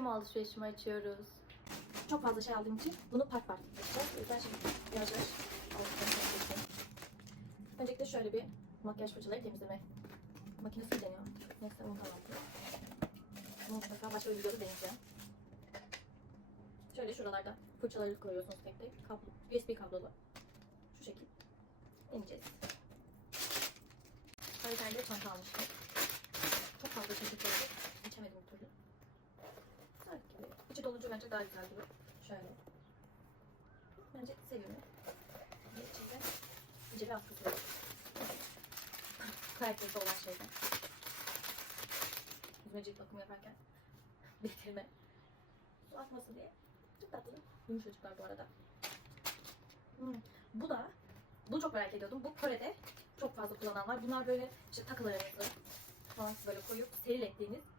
Temu alışverişimi açıyoruz. Çok fazla şey aldığım için bunu part part yapacağız. O yüzden şimdi yavaş yavaş. Öncelikle şöyle bir makyaj fırçaları temizleme makinesi deniyor. Neyse onu. Bunu mutlaka başka bir videoda deneyeceğim. Şöyle şuralarda fırçaları koyuyorsunuz tek tek. Kablo, USB kablolu. Şu şekil. Deneyeceğiz. Böyle çanta almıştım. Çok fazla çeşit oldu. İçemedim bir türlü. Güzel gibi. Dolunca bence daha güzel gibi. Şöyle. Bence seviyorum. Ve içinde ince bir askısı var. Karakteri olan şeyden. Yüzüme cilt bakımı yaparken bitirme. Su atmasın diye. Çok tatlı. Yumuşacıklar bu arada. Hmm. Bu da bunu çok merak ediyordum. Bu Kore'de çok fazla kullanan var. Bunlar böyle işte takılarınızı falan böyle koyup steril ettiğiniz